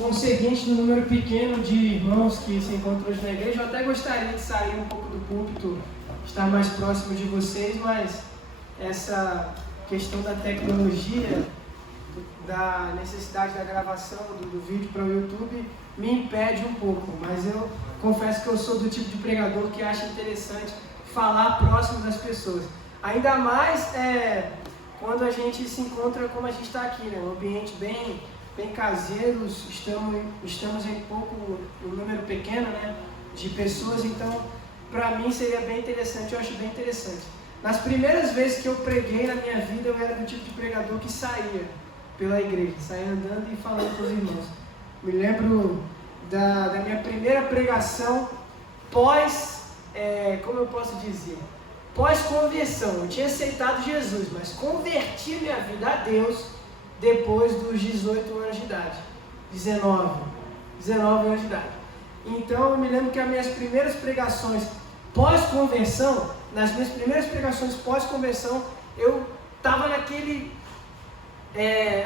conseguinte do número pequeno de irmãos que se encontram hoje na igreja, eu até gostaria de sair um pouco do púlpito, estar mais próximo de vocês, mas essa questão da tecnologia, da necessidade da gravação do vídeo para o YouTube, me impede um pouco. Mas eu confesso que eu sou do tipo de pregador que acha interessante falar próximo das pessoas. Ainda mais quando a gente se encontra como a gente está aqui, né? Um ambiente bem caseiro, estamos em pouco, um número pequeno, né, de pessoas, então para mim seria bem interessante, eu acho bem interessante. Nas primeiras vezes que eu preguei na minha vida, eu era do tipo de pregador que saía pela igreja, saía andando e falando com os irmãos. Me lembro da minha primeira pregação como eu posso dizer, pós-conversão. Eu tinha aceitado Jesus, mas converti minha vida a Deus depois dos 18 anos de idade, 19 anos de idade. Então eu me lembro que as minhas primeiras pregações pós-conversão, nas minhas primeiras pregações pós-conversão, eu estava naquele,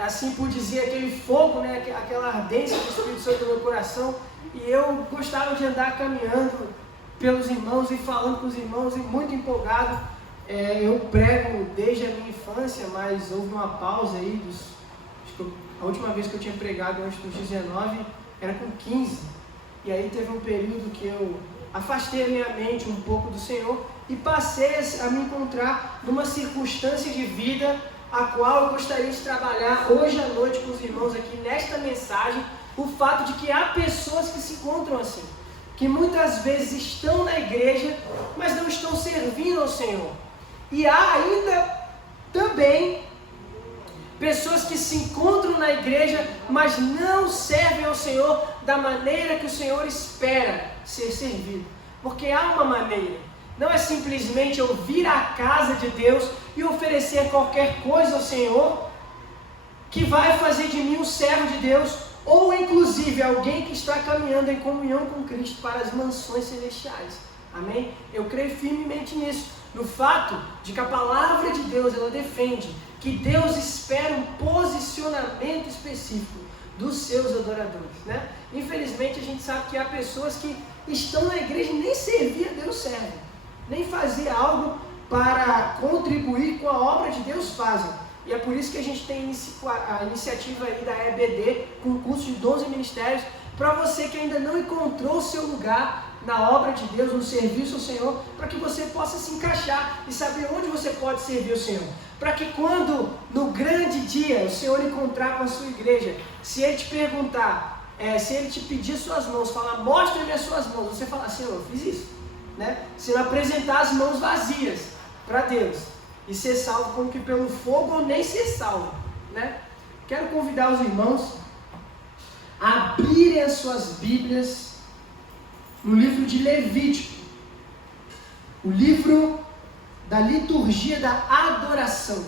assim por dizer, aquele fogo, né, aquela ardência do Espírito Santo no meu coração, e eu gostava de andar caminhando pelos irmãos e falando com os irmãos, e muito empolgado. Eu prego desde a minha infância, mas houve uma pausa aí, a última vez que eu tinha pregado antes dos 19 era com 15, e aí teve um período que eu afastei a minha mente um pouco do Senhor e passei a me encontrar numa circunstância de vida a qual eu gostaria de trabalhar hoje à noite com os irmãos aqui nesta mensagem, o fato de que há pessoas que se encontram assim, que muitas vezes estão na igreja, mas não estão servindo ao Senhor. E há ainda também pessoas que se encontram na igreja, mas não servem ao Senhor da maneira que o Senhor espera ser servido. Porque há uma maneira. Não é simplesmente eu vir à casa de Deus e oferecer qualquer coisa ao Senhor que vai fazer de mim um servo de Deus, ou inclusive alguém que está caminhando em comunhão com Cristo para as mansões celestiais. Amém? Eu creio firmemente nisso, no fato de que a palavra de Deus, ela defende que Deus espera um posicionamento específico dos seus adoradores, né? Infelizmente a gente sabe que há pessoas que estão na igreja e nem servir a Deus servem, nem fazer algo para contribuir com a obra de Deus fazem. E é por isso que a gente tem a iniciativa aí da EBD, com um curso de 12 ministérios, para você que ainda não encontrou o seu lugar na obra de Deus, no serviço ao Senhor, para que você possa se encaixar e saber onde você pode servir o Senhor. Para que quando no grande dia o Senhor encontrar com a sua igreja, se Ele te perguntar, se Ele te pedir suas mãos, falar, mostre-me as suas mãos, você falar, Senhor, eu fiz isso, né? Se não apresentar as mãos vazias para Deus e ser salvo como que pelo fogo ou nem ser salvo, né? Quero convidar os irmãos a abrirem as suas Bíblias no livro de Levítico, o livro da liturgia da adoração,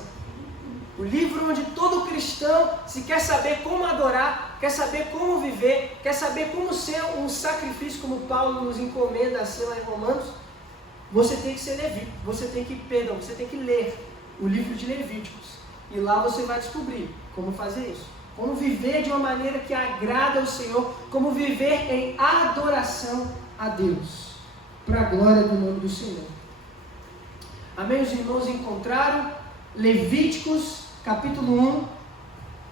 o livro onde todo cristão, se quer saber como adorar, quer saber como viver, quer saber como ser um sacrifício, como Paulo nos encomenda a ser lá em Romanos, você tem que ser levita, você tem que ler o livro de Levíticos, e lá você vai descobrir como fazer isso, como viver de uma maneira que agrada ao Senhor, como viver em adoração a Deus, para a glória do nome do Senhor. Amém? Os irmãos encontraram Levíticos capítulo 1,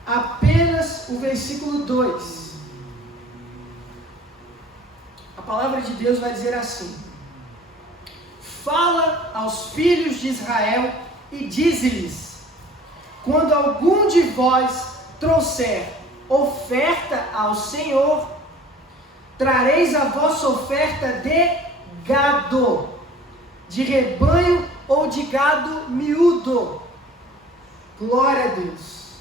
apenas o versículo 2. A palavra de Deus vai dizer assim: fala aos filhos de Israel e dize-lhes: quando algum de vós trouxer oferta ao Senhor, trareis a vossa oferta de gado, de rebanho ou de gado miúdo. Glória a Deus.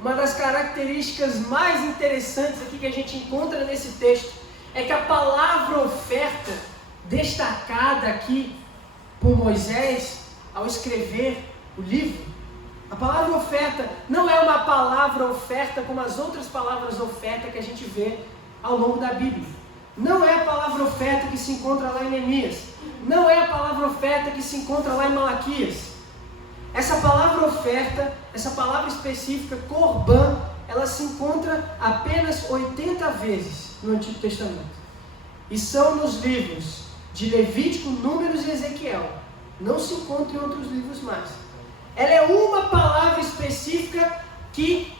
Uma das características mais interessantes aqui que a gente encontra nesse texto é que a palavra oferta, destacada aqui por Moisés ao escrever o livro, a palavra oferta não é uma palavra oferta como as outras palavras oferta que a gente vê ao longo da Bíblia. Não é a palavra oferta que se encontra lá em Neemias. Não é a palavra oferta que se encontra lá em Malaquias. Essa palavra oferta, essa palavra específica, Corban, ela se encontra apenas 80 vezes no Antigo Testamento. E são nos livros de Levítico, Números e Ezequiel. Não se encontra em outros livros mais. Ela é uma palavra específica que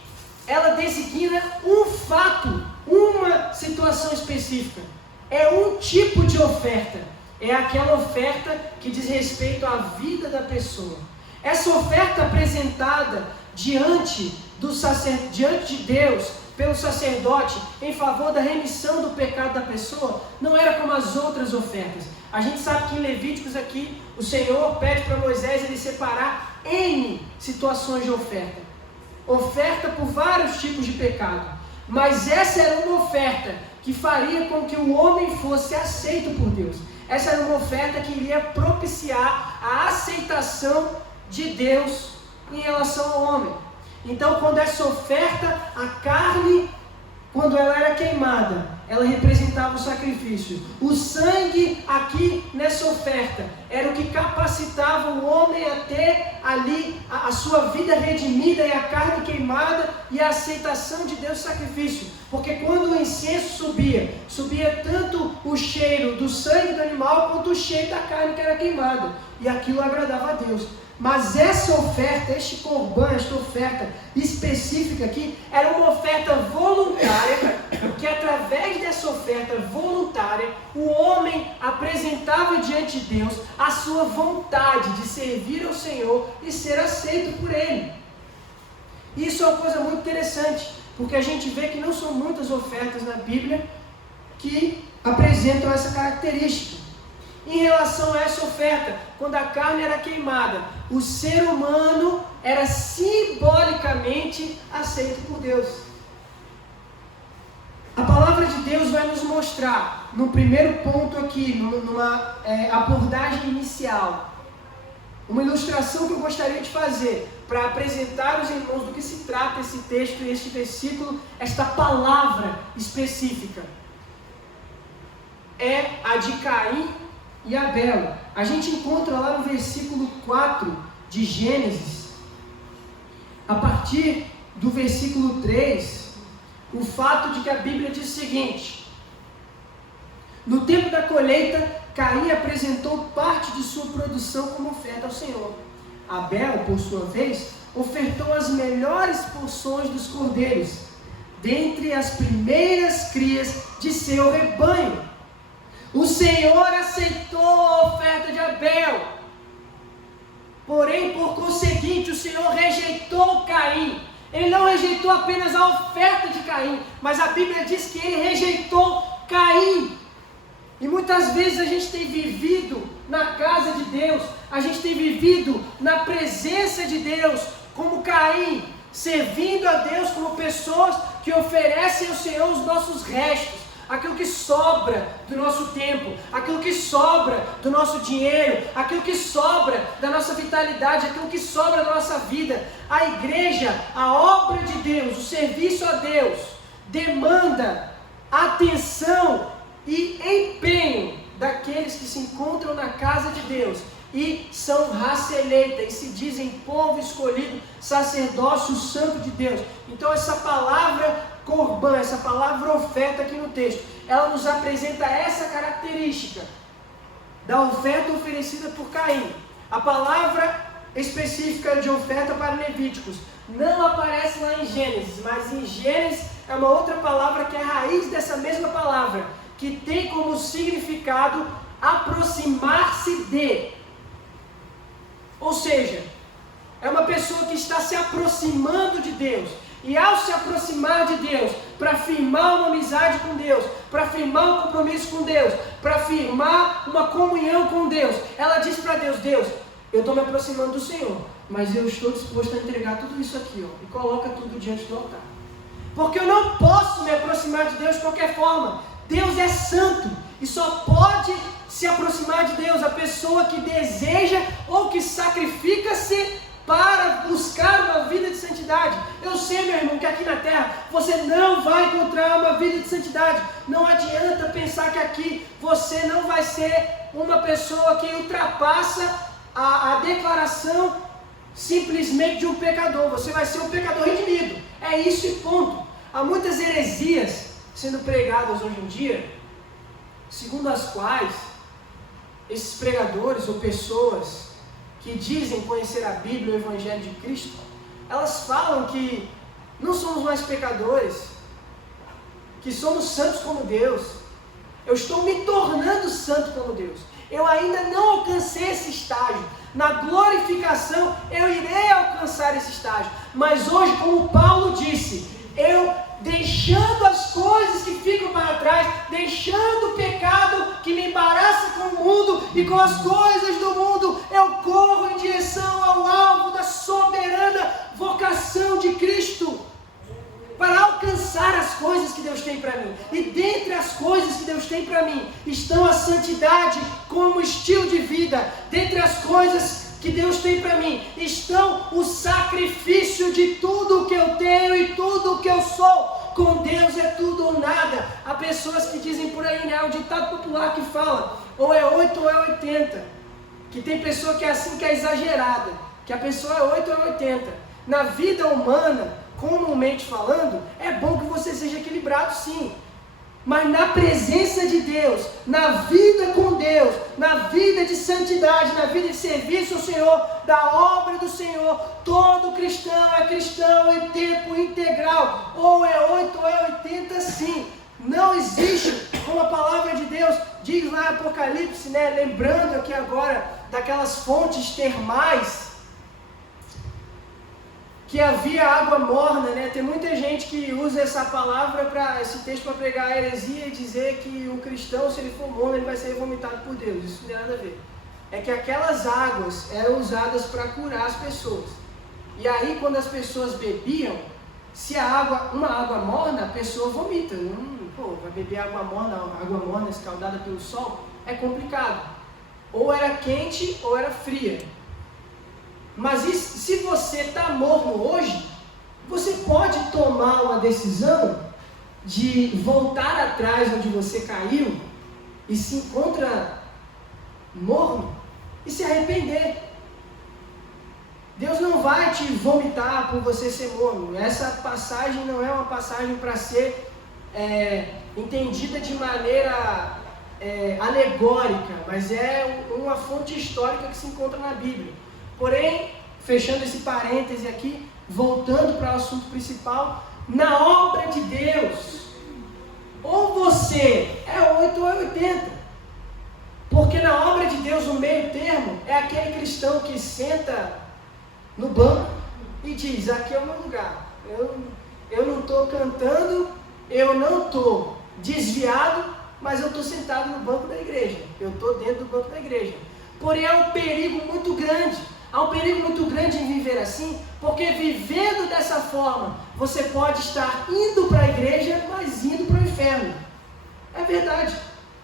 ela designa um fato, uma situação específica. É um tipo de oferta. É aquela oferta que diz respeito à vida da pessoa. Essa oferta apresentada diante de Deus, pelo sacerdote, em favor da remissão do pecado da pessoa, não era como as outras ofertas. A gente sabe que em Levíticos aqui, o Senhor pede para Moisés ele separar N situações de oferta. Oferta por vários tipos de pecado. Mas essa era uma oferta que faria com que o homem fosse aceito por Deus. Essa era uma oferta que iria propiciar a aceitação de Deus em relação ao homem. Então, quando essa oferta, a carne, quando ela era queimada, ela representava o sacrifício. O sangue aqui nessa oferta era o que capacitava o homem a ter ali a sua vida redimida e a carne queimada e a aceitação de Deus no sacrifício. Porque quando o incenso subia tanto o cheiro do sangue do animal quanto o cheiro da carne que era queimada. E aquilo agradava a Deus. Mas essa oferta, este corban, esta oferta específica aqui, era uma oferta voluntária, que através dessa oferta voluntária, o homem apresentava diante de Deus a sua vontade de servir ao Senhor e ser aceito por Ele. Isso é uma coisa muito interessante, porque a gente vê que não são muitas ofertas na Bíblia que apresentam essa característica. Em relação a essa oferta, quando a carne era queimada, o ser humano era simbolicamente aceito por Deus. A palavra de Deus vai nos mostrar, no primeiro ponto aqui, numa abordagem inicial, uma ilustração que eu gostaria de fazer para apresentar aos irmãos do que se trata esse texto e este versículo, esta palavra específica. É a de Caim e Abel. A gente encontra lá no versículo 4 de Gênesis, a partir do versículo 3, o fato de que a Bíblia diz o seguinte: no tempo da colheita, Caim apresentou parte de sua produção como oferta ao Senhor. Abel, por sua vez, ofertou as melhores porções dos cordeiros, dentre as primeiras crias de seu rebanho. O Senhor aceitou a oferta de Abel, porém, por conseguinte, o Senhor rejeitou Caim. Ele não rejeitou apenas a oferta de Caim, mas a Bíblia diz que ele rejeitou Caim. E muitas vezes a gente tem vivido na casa de Deus, a gente tem vivido na presença de Deus, como Caim, servindo a Deus como pessoas que oferecem ao Senhor os nossos restos. Aquilo que sobra do nosso tempo, aquilo que sobra do nosso dinheiro, aquilo que sobra da nossa vitalidade, aquilo que sobra da nossa vida. A igreja, a obra de Deus, o serviço a Deus, demanda atenção e empenho daqueles que se encontram na casa de Deus e são raça eleita e se dizem povo escolhido, sacerdócio santo de Deus. Então essa palavra corban, essa palavra oferta aqui no texto, ela nos apresenta essa característica da oferta oferecida por Caim. A palavra específica de oferta para Levíticos não aparece lá em Gênesis, mas em Gênesis é uma outra palavra que é a raiz dessa mesma palavra, que tem como significado aproximar-se de. Ou seja, é uma pessoa que está se aproximando de Deus. E ao se aproximar de Deus, para firmar uma amizade com Deus, para firmar um compromisso com Deus, para firmar uma comunhão com Deus, ela diz para Deus: Deus, eu estou me aproximando do Senhor, mas eu estou disposto a entregar tudo isso aqui, ó, e coloca tudo diante do altar. Porque eu não posso me aproximar de Deus de qualquer forma. Deus é santo e só pode se aproximar de Deus a pessoa que deseja ou que sacrifica-se para buscar uma vida de santidade. Eu sei, meu irmão, que aqui na terra você não vai encontrar uma vida de santidade. Não adianta pensar que aqui você não vai ser uma pessoa que ultrapassa a declaração simplesmente de um pecador. Você vai ser um pecador redimido. É isso e ponto. Há muitas heresias sendo pregadas hoje em dia, segundo as quais esses pregadores ou pessoas que dizem conhecer a Bíblia e o Evangelho de Cristo, elas falam que não somos mais pecadores, que somos santos como Deus. Eu estou me tornando santo como Deus. Eu ainda não alcancei esse estágio. Na glorificação eu irei alcançar esse estágio. Mas hoje, como Paulo disse, eu deixando as coisas que ficam para trás, deixando o pecado que me embaraça com o mundo e com as coisas do mundo, eu corro em direção ao alvo da soberana vocação de Cristo, para alcançar as coisas que Deus tem para mim. E dentre as coisas que Deus tem para mim, estão a santidade como estilo de vida. Dentre as coisas que Deus tem para mim, estão o sacrifício de tudo o que eu tenho e tudo o que eu sou. Com Deus é tudo ou nada. Há pessoas que dizem por aí, né, um ditado popular que fala, ou é 8 ou é 80. Que tem pessoa que é assim, que é exagerada, que a pessoa é 8 ou é 80. Na vida humana, comumente falando, é bom que você seja equilibrado, sim. Mas na presença de Deus, na vida com Deus, na vida de santidade, na vida de serviço ao Senhor, da obra do Senhor, todo cristão é cristão em tempo integral. Ou é 8 ou é 80, sim. Não existe, como a palavra de Deus diz lá em Apocalipse, né? Lembrando aqui agora daquelas fontes termais, que havia água morna, né? Tem muita gente que usa essa palavra, esse texto para pregar a heresia e dizer que o cristão, se ele for morno, ele vai ser vomitado por Deus. Isso não tem nada a ver. É que aquelas águas eram usadas para curar as pessoas. E aí, quando as pessoas bebiam, se uma água morna, a pessoa vomita. Vai beber água morna escaldada pelo sol, é complicado. Ou era quente ou era fria. Mas se você está morno hoje, você pode tomar uma decisão de voltar atrás onde você caiu e se encontra morno e se arrepender. Deus não vai te vomitar por você ser morno. Essa passagem não é uma passagem para ser entendida de maneira alegórica, mas é uma fonte histórica que se encontra na Bíblia. Porém, fechando esse parêntese aqui, voltando para o assunto principal, na obra de Deus, ou você é 8 ou é 80, porque na obra de Deus o meio termo é aquele cristão que senta no banco e diz, aqui é o meu lugar, eu não estou cantando, eu não estou desviado, mas eu estou sentado no banco da igreja, eu estou dentro do banco da igreja. Porém, há um perigo muito grande. Há um perigo muito grande em viver assim, porque vivendo dessa forma, você pode estar indo para a igreja, mas indo para o inferno. É verdade,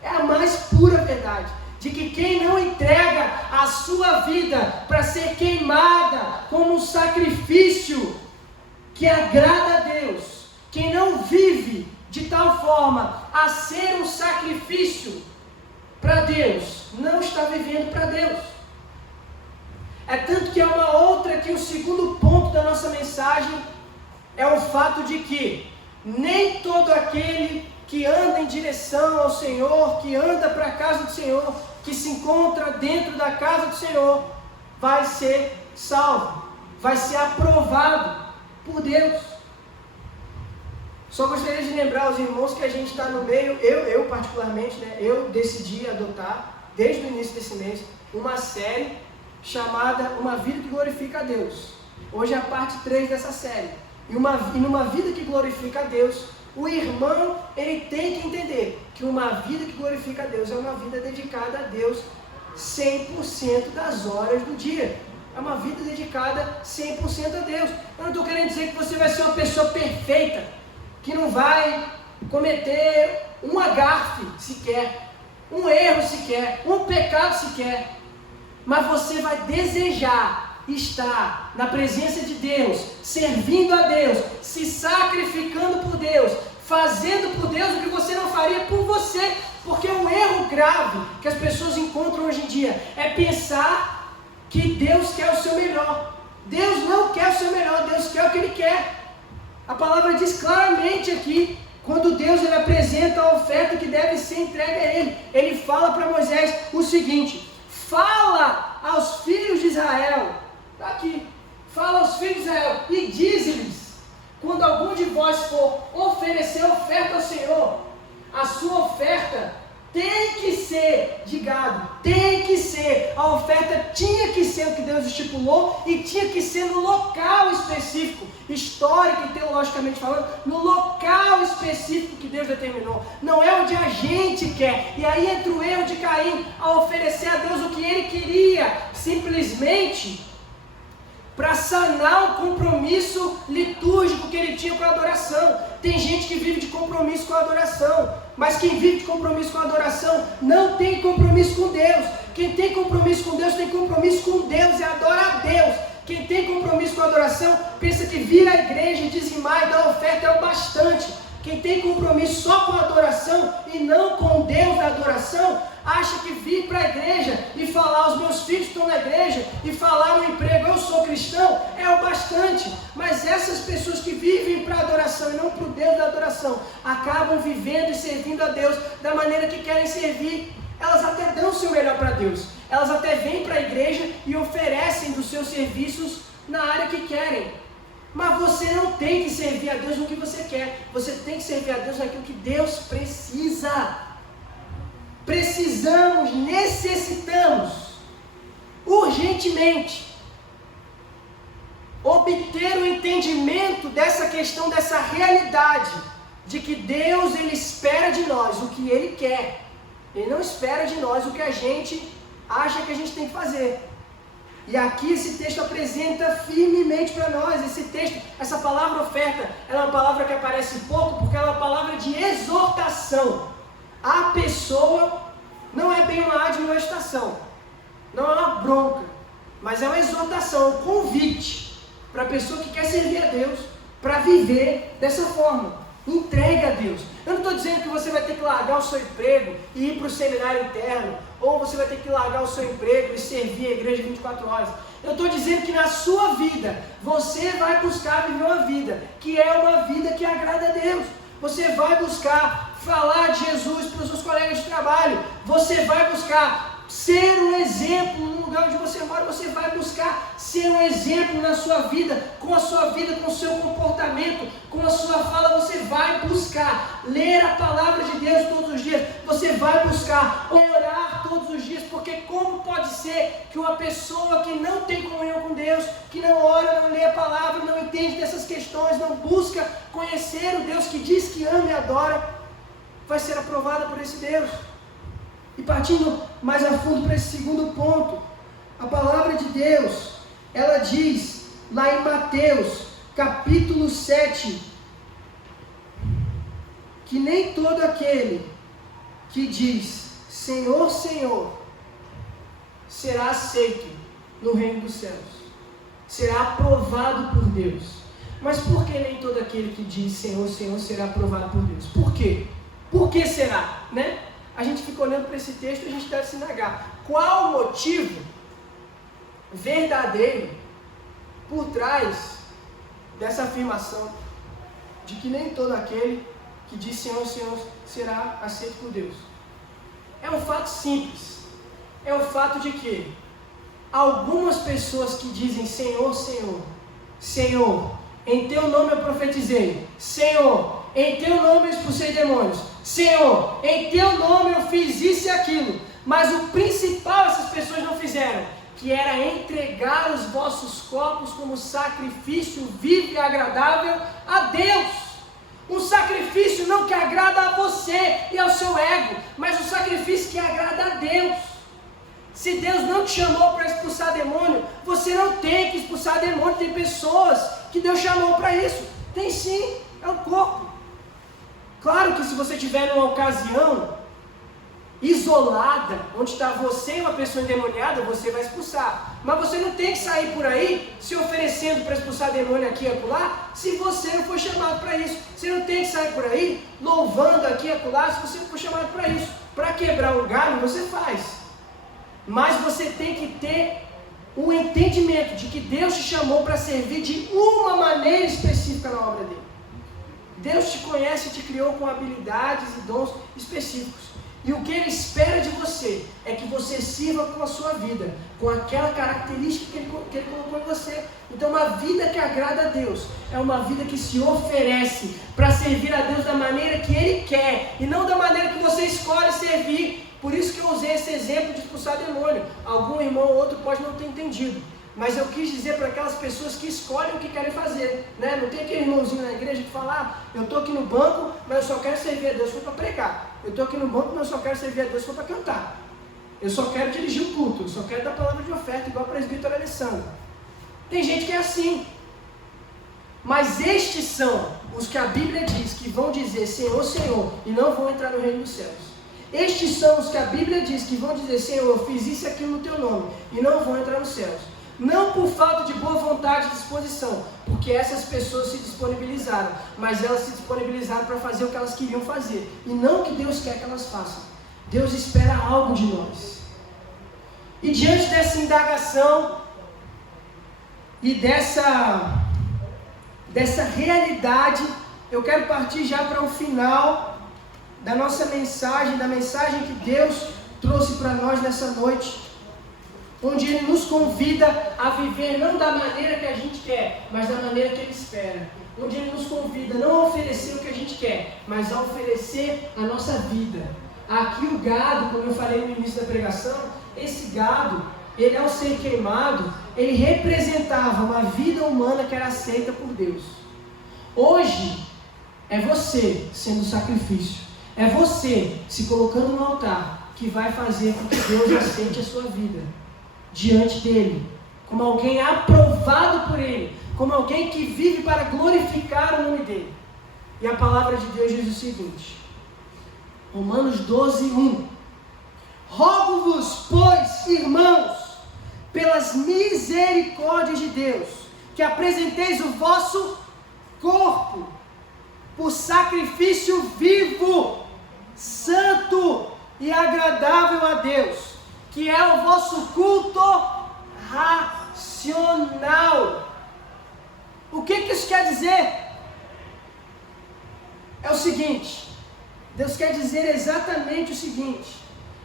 é a mais pura verdade, de que quem não entrega a sua vida para ser queimada como um sacrifício que agrada a Deus, quem não vive de tal forma a ser um sacrifício para Deus, não está vivendo para Deus. É tanto que há uma outra, que o segundo ponto da nossa mensagem é o fato de que nem todo aquele que anda em direção ao Senhor, que anda para a casa do Senhor, que se encontra dentro da casa do Senhor, vai ser salvo, vai ser aprovado por Deus. Só gostaria de lembrar aos irmãos que a gente está no meio, eu particularmente, né, eu decidi adotar, desde o início desse mês, uma série chamada Uma Vida que Glorifica a Deus. Hoje é a parte 3 dessa série. E numa vida que glorifica a Deus, o irmão ele tem que entender que uma vida que glorifica a Deus é uma vida dedicada a Deus 100% das horas do dia. É uma vida dedicada 100% a Deus. Eu não estou querendo dizer que você vai ser uma pessoa perfeita, que não vai cometer um agafe sequer, um erro sequer, um pecado sequer. Mas você vai desejar estar na presença de Deus, servindo a Deus, se sacrificando por Deus, fazendo por Deus o que você não faria por você. Porque um erro grave que as pessoas encontram hoje em dia é pensar que Deus quer o seu melhor. Deus não quer o seu melhor, Deus quer o que Ele quer. A palavra diz claramente aqui, quando Deus ele apresenta a oferta que deve ser entregue a Ele, Ele fala para Moisés o seguinte: fala aos filhos de Israel, está aqui, fala aos filhos de Israel e diz-lhes, quando algum de vós for oferecer oferta ao Senhor, a sua oferta tem que ser de gado, tem que ser, a oferta tinha que ser o que Deus estipulou e tinha que ser no local específico, histórico e teologicamente falando, no local específico que Deus determinou, não é onde a gente quer. E aí entra o erro de Caim, a oferecer a Deus o que ele queria, simplesmente para sanar o compromisso litúrgico que ele tinha com a adoração. Tem gente que vive de compromisso com a adoração, mas quem vive de compromisso com a adoração não tem compromisso com Deus. Quem tem compromisso com Deus tem compromisso com Deus e adora a Deus. Quem tem compromisso com a adoração pensa que vir à igreja e dizimar e dar oferta é o bastante. Quem tem compromisso só com a adoração e não com Deus da adoração, acha que vir para a igreja e falar, os meus filhos estão na igreja, e falar no emprego, eu sou cristão, é o bastante. Mas essas pessoas que vivem para a adoração e não para o Deus da adoração, acabam vivendo e servindo a Deus da maneira que querem servir. Elas até dão o seu melhor para Deus, elas até vêm para a igreja e oferecem dos seus serviços na área que querem. Mas você não tem que servir a Deus no que você quer, você tem que servir a Deus naquilo que Deus precisa. Precisamos, necessitamos, urgentemente, obter o entendimento dessa questão, dessa realidade, de que Deus ele espera de nós o que Ele quer, Ele não espera de nós o que a gente acha que a gente tem que fazer. E aqui esse texto apresenta firmemente para nós, esse texto, essa palavra oferta, ela é uma palavra que aparece pouco, porque ela é uma palavra de exortação. A pessoa, não é bem uma admoestação, não é uma bronca, mas é uma exortação, um convite para a pessoa que quer servir a Deus, para viver dessa forma. Entregue a Deus. Eu não estou dizendo que você vai ter que largar o seu emprego e ir para o seminário interno, ou você vai ter que largar o seu emprego e servir a igreja 24 horas. Eu estou dizendo que na sua vida, você vai buscar viver uma vida, que é uma vida que agrada a Deus. Você vai buscar falar de Jesus para os seus colegas de trabalho. Você vai buscar ser um exemplo no lugar onde você mora. Você vai buscar ser um exemplo na sua vida, com a sua vida, com o seu comportamento, com a sua fala. Você vai buscar ler a palavra de Deus todos os dias. Você vai buscar orar todos os dias, porque como pode ser que uma pessoa que não tem comunhão com Deus, que não ora, não lê a palavra, não entende dessas questões, não busca conhecer o Deus que diz que ama e adora, vai ser aprovada por esse Deus? E partindo mais a fundo para esse segundo ponto, a palavra de Deus, ela diz lá em Mateus, capítulo 7, que nem todo aquele que diz Senhor, Senhor, será aceito no reino dos céus, será aprovado por Deus. Mas por que nem todo aquele que diz Senhor, Senhor será aprovado por Deus? Por quê? Por que será? Né? A gente fica olhando para esse texto e a gente deve se indagar. Qual o motivo verdadeiro por trás dessa afirmação de que nem todo aquele que diz Senhor, Senhor será aceito por Deus? É um fato simples. É o fato de que algumas pessoas que dizem Senhor, Senhor, Senhor, em Teu nome eu profetizei, Senhor, em Teu nome eu expulsei demônios, Senhor, em Teu nome eu fiz isso e aquilo, mas o principal essas pessoas não fizeram, que era entregar os vossos corpos como sacrifício vivo e agradável a Deus. Um sacrifício não que agrada a você e ao seu ego, mas um sacrifício que agrada a Deus. Se Deus não te chamou para expulsar demônio, você não tem que expulsar demônio. Tem pessoas que Deus chamou para isso. Tem sim, é o corpo. Claro que se você tiver numa ocasião isolada, onde está você e uma pessoa endemoniada, você vai expulsar. Mas você não tem que sair por aí se oferecendo para expulsar demônio aqui e acolá, se você não for chamado para isso. Você não tem que sair por aí louvando aqui e acolá, se você não for chamado para isso. Para quebrar um galho, você faz. Mas você tem que ter o entendimento de que Deus te chamou para servir de uma maneira específica na obra dele. Deus te conhece e te criou com habilidades e dons específicos. E o que Ele espera de você é que você sirva com a sua vida, com aquela característica que Ele colocou em você. Então, uma vida que agrada a Deus é uma vida que se oferece para servir a Deus da maneira que Ele quer e não da maneira que você escolhe servir. Por isso que eu usei esse exemplo de expulsar demônio. Algum irmão ou outro pode não ter entendido, mas eu quis dizer para aquelas pessoas que escolhem o que querem fazer, né? Não tem aquele irmãozinho na igreja que fala, eu estou aqui no banco, mas eu só quero servir a Deus, foi para pregar. Eu estou aqui no banco, mas eu só quero servir a Deus, foi para cantar. Eu só quero dirigir o culto, eu só quero dar palavra de oferta, igual o presbítero Alessandro. Tem gente que é assim. Mas estes são os que a Bíblia diz que vão dizer Senhor, Senhor, e não vão entrar no reino dos céus. Estes são os que a Bíblia diz que vão dizer Senhor, eu fiz isso e aquilo no teu nome, e não vão entrar nos céus. Não por falta de boa vontade e disposição, porque essas pessoas se disponibilizaram, mas elas se disponibilizaram para fazer o que elas queriam fazer, e não o que Deus quer que elas façam. Deus espera algo de nós. E diante dessa indagação e dessa realidade, eu quero partir já para o final da nossa mensagem, da mensagem que Deus trouxe para nós nessa noite, onde Ele nos convida a viver não da maneira que a gente quer, mas da maneira que Ele espera. Onde Ele nos convida não a oferecer o que a gente quer, mas a oferecer a nossa vida. Aqui o gado, como eu falei no início da pregação, esse gado, ele ao ser queimado, ele representava uma vida humana que era aceita por Deus. Hoje, é você sendo sacrifício. É você se colocando no altar que vai fazer com que Deus aceite a sua vida diante dele, como alguém aprovado por ele, como alguém que vive para glorificar o nome dele. E a palavra de Deus diz o seguinte, Romanos 12, 1: Rogo-vos, pois, irmãos, pelas misericórdias de Deus, que apresenteis o vosso corpo por sacrifício vivo, santo e agradável a Deus, que é o vosso culto racional. O que isso quer dizer? É o seguinte, Deus quer dizer exatamente o seguinte,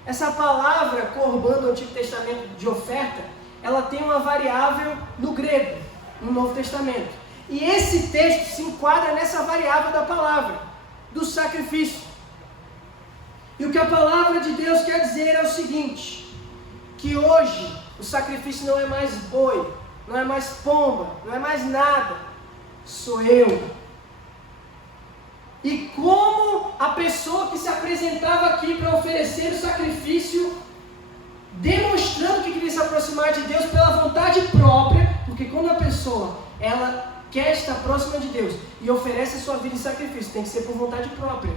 essa palavra corban do Antigo Testamento de oferta, ela tem uma variável no grego, no Novo Testamento. E esse texto se enquadra nessa variável da palavra, do sacrifício. E o que a palavra de Deus quer dizer é o seguinte, que hoje o sacrifício não é mais boi, não é mais pomba, não é mais nada, sou eu. E como a pessoa que se apresentava aqui para oferecer o sacrifício, demonstrando que queria se aproximar de Deus pela vontade própria, porque quando a pessoa, ela quer estar próxima de Deus e oferece a sua vida em sacrifício, tem que ser por vontade própria.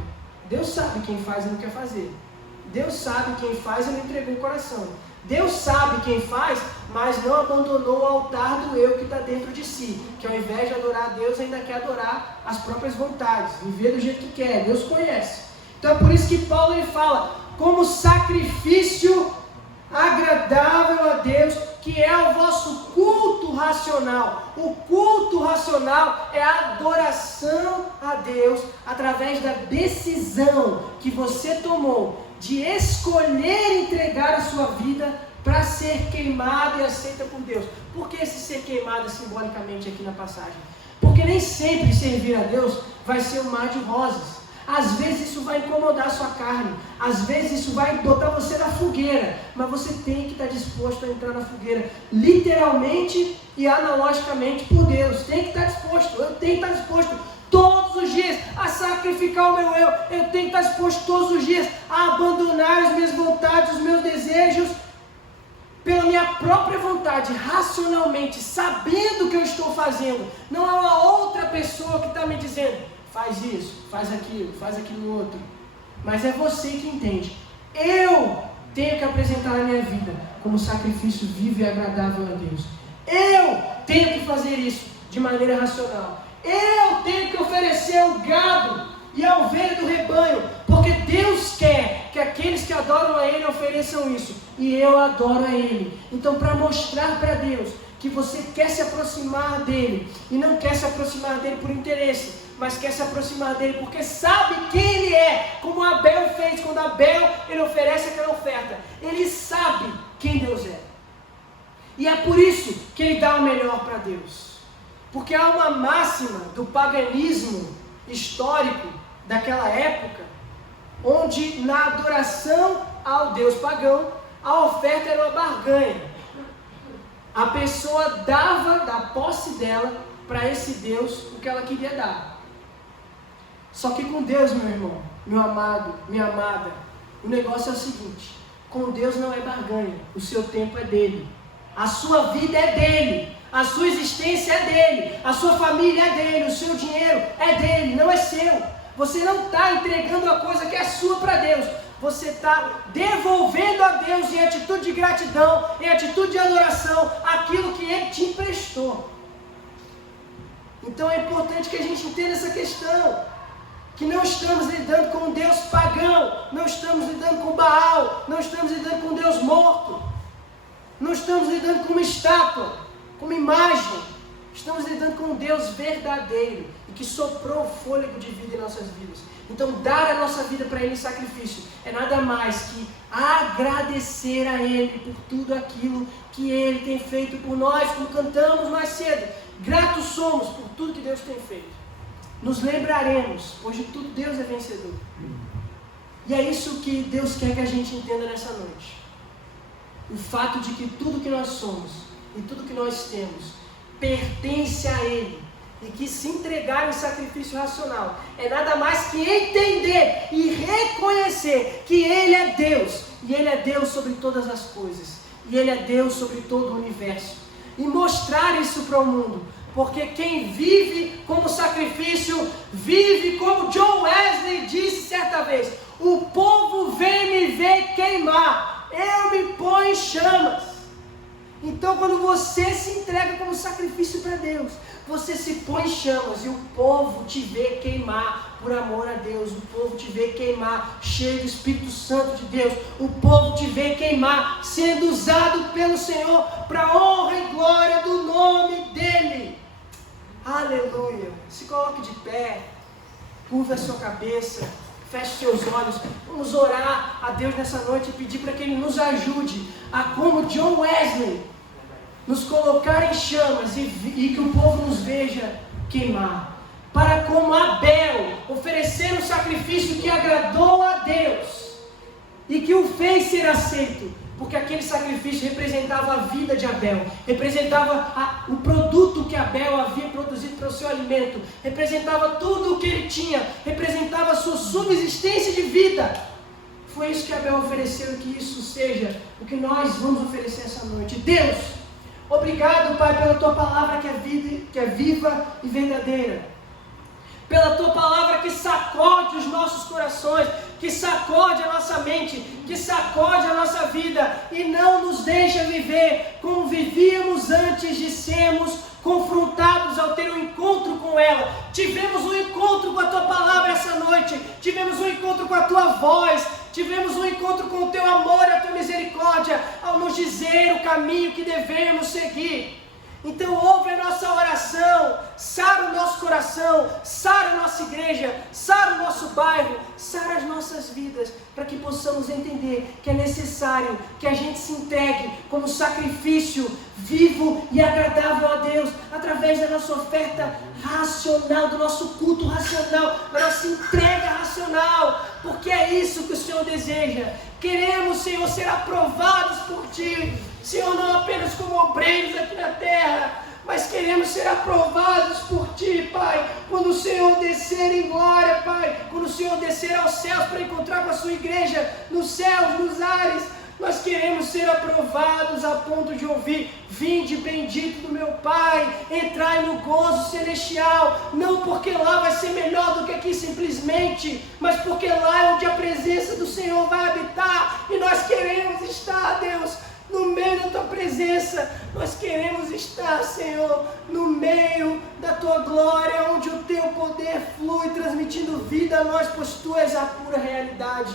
Deus sabe quem faz e não quer fazer. Deus sabe quem faz e não entregou o coração. Deus sabe quem faz, mas não abandonou o altar do eu que está dentro de si, que ao invés de adorar a Deus, ainda quer adorar as próprias vontades, viver do jeito que quer. Deus conhece. Então é por isso que Paulo ele fala, como sacrifício agradável a Deus, que é o vosso culto racional. O culto racional é a adoração a Deus através da decisão que você tomou de escolher entregar a sua vida para ser queimado e aceita por Deus. Por que esse ser queimado simbolicamente aqui na passagem? Porque nem sempre servir a Deus vai ser um mar de rosas. Às vezes isso vai incomodar a sua carne, às vezes isso vai botar você na fogueira, mas você tem que estar disposto a entrar na fogueira, literalmente e analogicamente por Deus. Tem que estar disposto, eu tenho que estar disposto todos os dias a sacrificar o meu eu tenho que estar disposto todos os dias a abandonar as minhas vontades, os meus desejos, pela minha própria vontade, racionalmente, sabendo o que eu estou fazendo. Não é uma outra pessoa que está me dizendo, faz isso, faz aquilo outro. Mas é você que entende. Eu tenho que apresentar a minha vida como sacrifício vivo e agradável a Deus. Eu tenho que fazer isso de maneira racional. Eu tenho que oferecer o gado e a ovelha do rebanho, porque Deus quer que aqueles que adoram a Ele ofereçam isso. E eu adoro a Ele. Então, para mostrar para Deus que você quer se aproximar dele, e não quer se aproximar dele por interesse, mas quer se aproximar dele porque sabe quem ele é, como Abel fez, quando Abel ele oferece aquela oferta, ele sabe quem Deus é, e é por isso que ele dá o melhor para Deus, porque há uma máxima do paganismo histórico daquela época, onde na adoração ao Deus pagão, a oferta era uma barganha. A pessoa dava da posse dela para esse Deus o que ela queria dar. Só que com Deus, meu irmão, meu amado, minha amada, o negócio é o seguinte: com Deus não é barganha, o seu tempo é dele, a sua vida é dele, a sua existência é dele, a sua família é dele, o seu dinheiro é dele, não é seu. Você não está entregando a coisa que é sua para Deus, você está devolvendo a Deus em atitude de gratidão, em atitude de adoração, aquilo que Ele te emprestou. Então é importante que a gente entenda essa questão, que não estamos lidando com um Deus pagão, não estamos lidando com Baal, não estamos lidando com um Deus morto, não estamos lidando com uma estátua, com uma imagem, estamos lidando com um Deus verdadeiro e que soprou o fôlego de vida em nossas vidas. Então dar a nossa vida para Ele em sacrifício é nada mais que agradecer a Ele por tudo aquilo que Ele tem feito por nós, como cantamos mais cedo. Gratos somos por tudo que Deus tem feito. Nos lembraremos, pois de tudo Deus é vencedor. E é isso que Deus quer que a gente entenda nessa noite. O fato de que tudo que nós somos e tudo que nós temos pertence a Ele, e que se entregar em sacrifício racional é nada mais que entender e reconhecer que Ele é Deus, e Ele é Deus sobre todas as coisas, e Ele é Deus sobre todo o universo, e mostrar isso para o mundo, porque quem vive como sacrifício, vive como John Wesley disse certa vez: o povo vem me ver queimar, eu me ponho em chamas. Então quando você se entrega como sacrifício para Deus, você se põe em chamas, e o povo te vê queimar por amor a Deus, o povo te vê queimar cheio do Espírito Santo de Deus, o povo te vê queimar sendo usado pelo Senhor para a honra e glória do nome dEle. Aleluia! Se coloque de pé, curva a sua cabeça, feche seus olhos, vamos orar a Deus nessa noite e pedir para que Ele nos ajude a, como John Wesley, nos colocar em chamas e que o povo nos veja queimar, para como Abel oferecer um sacrifício que agradou a Deus e que o fez ser aceito, porque aquele sacrifício representava a vida de Abel, representava o produto que Abel havia produzido para o seu alimento, representava tudo o que ele tinha, representava a sua subsistência de vida. Foi isso que Abel ofereceu, e que isso seja o que nós vamos oferecer essa noite. Deus, obrigado, Pai, pela Tua palavra que é viva e verdadeira, pela Tua palavra que sacode os nossos corações, que sacode a nossa mente, que sacode a nossa vida e não nos deixa viver como vivíamos antes de sermos confrontados ao ter um encontro com ela. Tivemos um encontro com a Tua palavra essa noite, tivemos um encontro com a Tua voz, tivemos um encontro com o Teu amor e a Tua misericórdia ao nos dizer o caminho que devemos seguir. Então ouve a nossa oração, sara o nosso coração, sara a nossa igreja, sara o nosso bairro, sara as nossas vidas, para que possamos entender que é necessário que a gente se entregue como sacrifício vivo e agradável a Deus, através da nossa oferta racional, do nosso culto racional, da nossa entrega racional, porque é isso que o Senhor deseja. Queremos, Senhor, ser aprovados por Ti, Senhor, não apenas como obreiros aqui na terra, mas queremos ser aprovados por Ti, Pai, quando o Senhor descer em glória, Pai, quando o Senhor descer aos céus para encontrar com a Sua igreja, nos céus, nos ares, nós queremos ser aprovados a ponto de ouvir: vinde bendito do meu Pai, entrai no gozo celestial, não porque lá vai ser melhor do que aqui simplesmente, mas porque lá é onde a presença do Senhor vai habitar, e nós queremos estar, Deus, no meio da Tua presença. Nós queremos estar, Senhor, no meio da Tua glória, onde o Teu poder flui, transmitindo vida a nós, pois Tu és a pura realidade,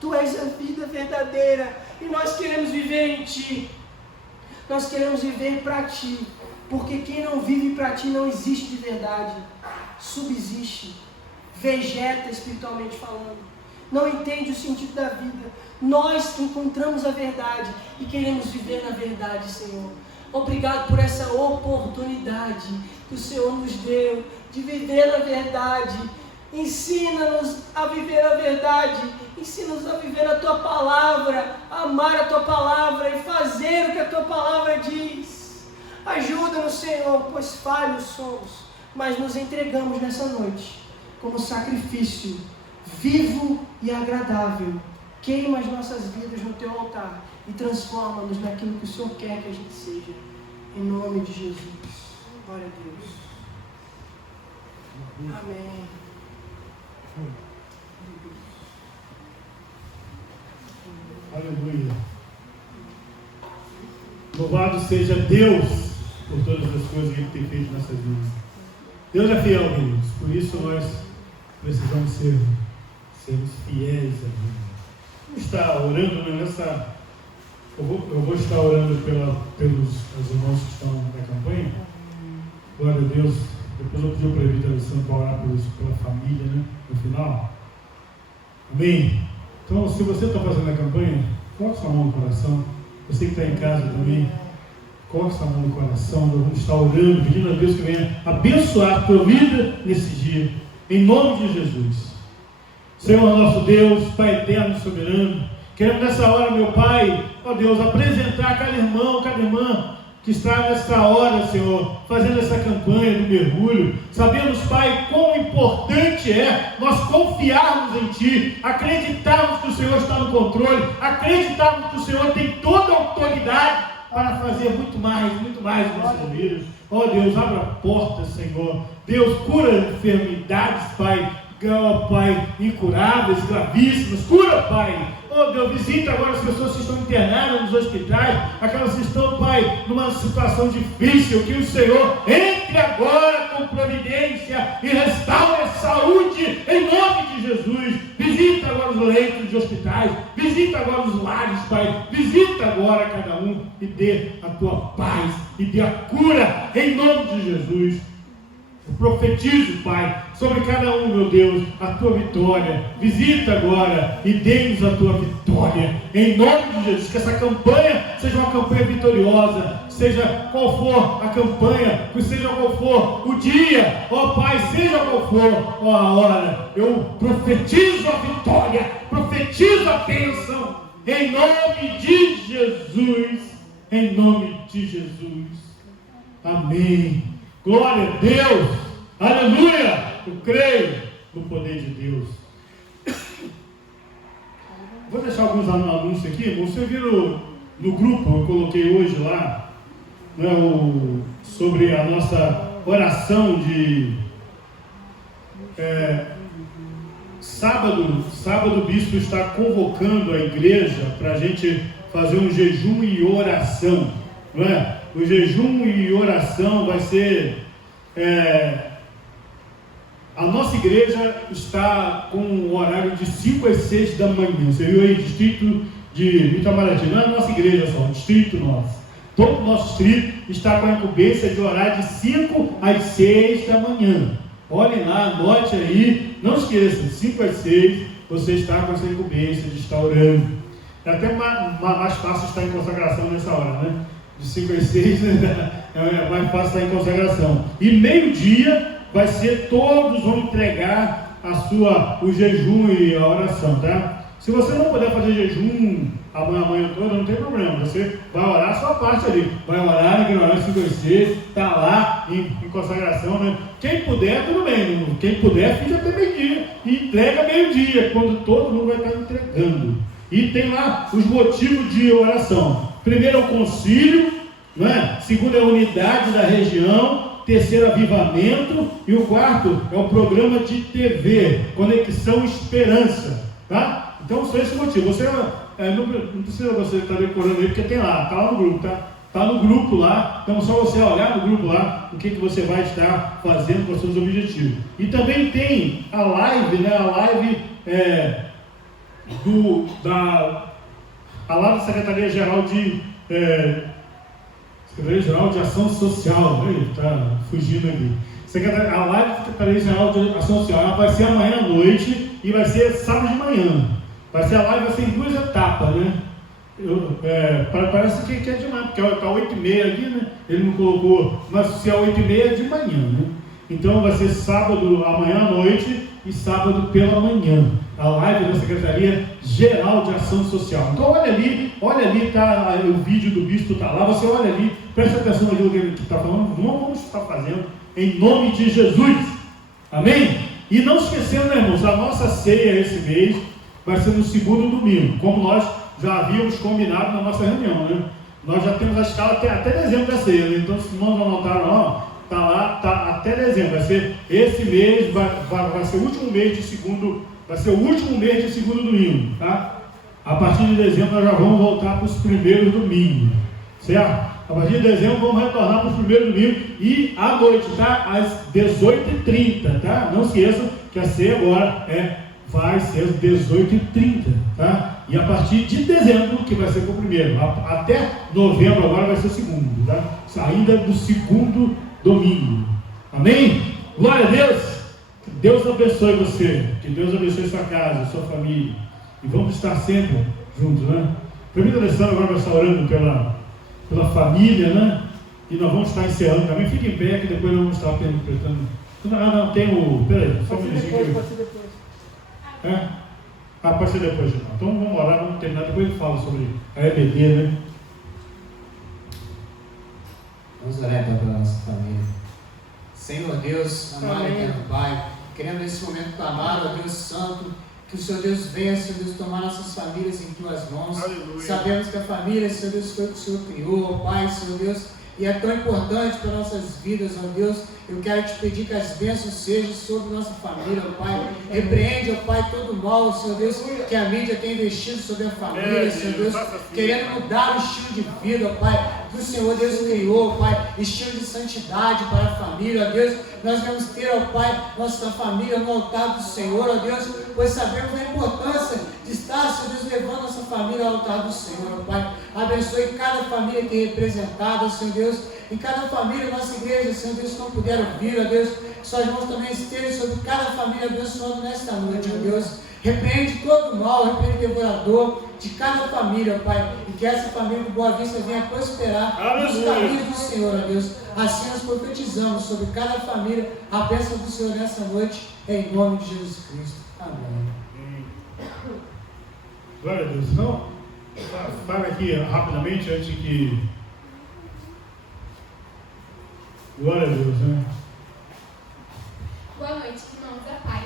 Tu és a vida verdadeira, e nós queremos viver em Ti. Nós queremos viver para Ti, porque quem não vive para Ti não existe de verdade, subsiste, vegeta espiritualmente falando, não entende o sentido da vida. Nós encontramos a verdade e queremos viver na verdade, Senhor. Obrigado por essa oportunidade que o Senhor nos deu de viver na verdade. Ensina-nos a viver a verdade, ensina-nos a viver a Tua palavra, a amar a Tua palavra e fazer o que a Tua palavra diz. Ajuda-nos, Senhor, pois falhos somos, mas nos entregamos nessa noite como sacrifício vivo e agradável. Queima as nossas vidas no Teu altar e transforma-nos naquilo que o Senhor quer que a gente seja. Em nome de Jesus. Glória a Deus. Amém. Aleluia. Louvado seja Deus por todas as coisas que Ele tem feito nessa vida. Deus é fiel, queridos. Por isso nós precisamos sermos fiéis a Ele. Vamos estar orando nessa. Eu vou estar orando pelos irmãos que estão na campanha. Glória a Deus. Depois eu pedi para o presbítero Alessandro para orar pela família, né? No final. Amém? Então, se você está fazendo a campanha, coloque sua mão no coração. Você que está em casa também, coloque sua mão no coração. Nós vamos estar orando, pedindo a Deus que venha abençoar a tua vida nesse dia. Em nome de Jesus. Senhor nosso Deus, Pai eterno e soberano, queremos nessa hora, meu Pai, ó Deus, apresentar cada irmão, cada irmã que está nessa hora, Senhor, fazendo essa campanha do mergulho. Sabemos, Pai, quão importante é nós confiarmos em Ti, acreditarmos que o Senhor está no controle, acreditarmos que o Senhor tem toda a autoridade para fazer muito mais em nossas vidas. Ó Deus, abra portas, Senhor. Deus, cura enfermidades, Pai. Ó Pai, incuráveis, gravíssimas. Cura, Pai. Oh Deus, visita agora as pessoas que estão internadas nos hospitais, aquelas que estão, Pai, numa situação difícil, que o Senhor entre agora com providência e restaure a saúde em nome de Jesus. Visita agora os leitos de hospitais, visita agora os lares, Pai, visita agora cada um e dê a Tua paz e dê a cura em nome de Jesus. Eu profetizo, Pai, sobre cada um, meu Deus, a Tua vitória. Visita agora e dê-nos a Tua vitória. Em nome de Jesus, que essa campanha seja uma campanha vitoriosa, seja qual for a campanha, seja qual for o dia, ó Pai, seja qual for ó, a hora, eu profetizo a vitória, profetizo a bênção, em nome de Jesus. Em nome de Jesus. Amém. Glória a Deus, aleluia, eu creio no poder de Deus. Vou deixar alguns anúncios aqui, você viu no grupo, eu coloquei hoje lá, né, sobre a nossa oração de sábado o bispo está convocando a igreja para a gente fazer um jejum e oração, não é? O jejum e oração vai ser... a nossa igreja está com um horário de 5 às 6 da manhã. Você viu aí, distrito de Itamaraty. Não é a nossa igreja só, o distrito nosso. Todo o nosso distrito está com a incumbência de orar de 5 às 6 da manhã. Olhem lá, anote aí. Não esqueça, 5 às 6 você está com essa incumbência de estar orando. É até mais fácil estar em consagração nessa hora, né? De 5 às 6 é mais fácil estar em consagração. E meio-dia vai ser, todos vão entregar o jejum e a oração, tá? Se você não puder fazer jejum amanhã toda, não tem problema. Você vai orar a sua parte ali. Vai orar naquele horário 5 às 6, está lá em consagração, né? Quem puder, tudo bem. Quem puder, fica até meio-dia. E entrega meio-dia, quando todo mundo vai estar entregando. E tem lá os motivos de oração. Primeiro é o concílio, não é? Segundo é a unidade da região. Terceiro, avivamento. E o quarto é o programa de TV, Conexão Esperança. Tá? Então, são esses motivos. Você não precisa você estar decorando aí, porque tem lá, está lá no grupo, tá? Está no grupo lá. Então, só você olhar no grupo lá o que você vai estar fazendo com os seus objetivos. E também tem a live, né? A live a lá da Secretaria-Geral Secretaria Geral de Ação Social. Está fugindo aqui. A live da Secretaria Geral de Ação Social, ela vai ser amanhã à noite e vai ser sábado de manhã. Vai ser a live, vai ser em 2 etapas, né? Parece que é de manhã, porque está 8h30 aqui, né? Ele não colocou, mas se é 8h30 é de manhã, né? Então vai ser sábado amanhã à noite e sábado pela manhã. A live da Secretaria Geral de Ação Social. Então olha ali tá o vídeo do bispo, está lá, você olha ali, presta atenção naquilo que ele está falando, não vamos estar fazendo em nome de Jesus. Amém? E não esquecendo, né, irmãos, a nossa ceia esse mês vai ser no segundo domingo, como nós já havíamos combinado na nossa reunião, né? Nós já temos a escala até dezembro da ceia, né? Então, se os irmãos anotaram, ó, tá lá, tá até dezembro. Vai ser esse mês, vai ser o último mês de segundo, vai ser o último mês de segundo domingo, tá? A partir de dezembro nós já vamos voltar para os primeiros domingos, certo? A partir de dezembro vamos retornar para os primeiros domingos e à noite, tá? Às 18h30, tá? Não esqueçam que a ceia agora vai ser às 18h30, tá? E a partir de dezembro, que vai ser o primeiro, até novembro agora vai ser o segundo, tá? Ainda do segundo domingo. Amém? Glória a Deus! Que Deus abençoe você, que Deus abençoe sua casa, sua família. E vamos estar sempre juntos, né? Primeiro Alessandro agora vai estar orando pela família, né? E nós vamos estar encerrando também. Fique em pé, que depois nós vamos estar interpretando. Não tem o... Peraí, só um minutinho. Pode ser depois. Pode ser depois, irmão. Então vamos orar, vamos terminar. Depois ele fala sobre a EBD, né? Vamos orar então pela nossa família. Senhor Deus, amado e eterno Pai, queremos nesse momento clamar, ó Deus Santo, que o Senhor Deus venha, Senhor Deus, tomar nossas famílias em Tuas mãos. Aleluia. Sabemos que a família, Senhor Deus, foi o que o Senhor criou, ó Pai, Senhor Deus, e é tão importante para nossas vidas, ó Deus. Eu quero te pedir que as bênçãos sejam sobre nossa família, ó Pai. Repreende, ó Pai, todo o mal, Senhor Deus, que a mídia tem investido sobre a família, Senhor Deus, querendo mudar o estilo de vida, ó Pai, que o Senhor Deus criou, ó Pai, estilo de santidade para a família, ó Deus. Nós vamos ter, ó Pai, nossa família no altar do Senhor, ó Deus, pois sabemos a importância de estar, Senhor Deus, levando nossa família ao altar do Senhor, ó Pai. Abençoe cada família que é representada, Senhor Deus, em cada família, nossa igreja, Senhor Deus, que não puderam vir, ó Deus, que suas mãos também estejam sobre cada família abençoando nesta noite, ó Deus. Repreende todo o mal, repreende o devorador de cada família, ó Pai, e que essa família de Boa Vista venha prosperar nos caminhos do Senhor, ó Deus. Assim nós profetizamos sobre cada família a bênção do Senhor nessa noite, em nome de Jesus Cristo. Amém. Glória a Deus. Então, fala aqui rapidamente antes que... Glória a Deus, né? Boa noite, irmãos da paz.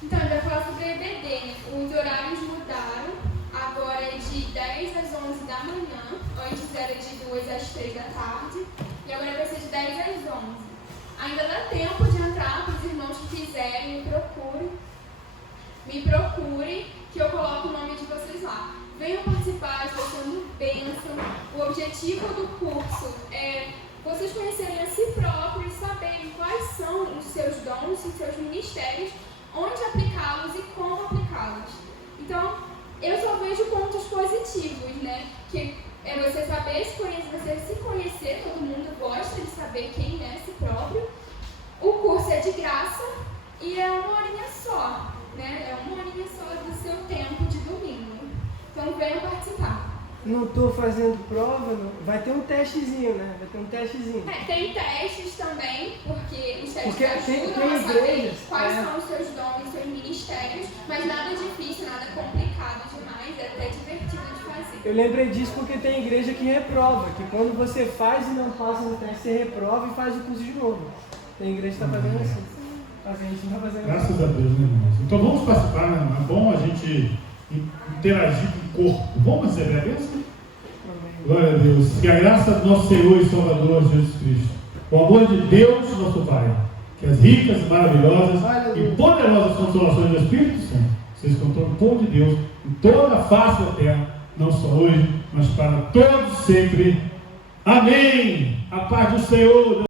Então, eu vou falar sobre a EBD, né? Os horários mudaram, agora é de 10 às 11 da manhã, antes era de 2 às 3 da tarde, e agora vai ser de 10 às 11. Ainda dá tempo de entrar para os irmãos que quiserem, me procurem, que eu coloco o nome de vocês lá. Venham participar, estou sendo bênção. O objetivo do curso é vocês conhecerem a si próprios, saberem quais são os seus dons, os seus ministérios, onde aplicá-los e como aplicá-los. Então, eu só vejo pontos positivos, né? Que é você saber se conhecer, você se conhecer, todo mundo gosta de saber quem é si próprio. O curso é de graça e é 1 horinha só, né? É 1 horinha só do seu tempo de domingo. Então, venham participar. Não estou fazendo prova, não. Vai ter um testezinho, né? Vai ter um testezinho. Tem testes também, porque os testes Porque ajudam a saber igrejas, quais são os seus dons e seus ministérios, mas nada difícil, nada complicado demais, é até divertido de fazer. Eu lembrei disso porque tem igreja que reprova, que quando você faz e não passa no teste, você reprova e faz o curso de novo. Tem igreja que está fazendo assim. A gente não está fazendo Graças a Deus, né, irmãos? Então vamos participar, né? É bom a gente interagir com o corpo. Vamos receber a bênção? Glória a Deus. Que a graça do nosso Senhor e Salvador Jesus Cristo, o amor de Deus, nosso Pai, que as ricas, maravilhosas e poderosas consolações do Espírito Santo seja com todo o povo de Deus em toda a face da terra, não só hoje, mas para todos sempre. Amém. A paz do Senhor.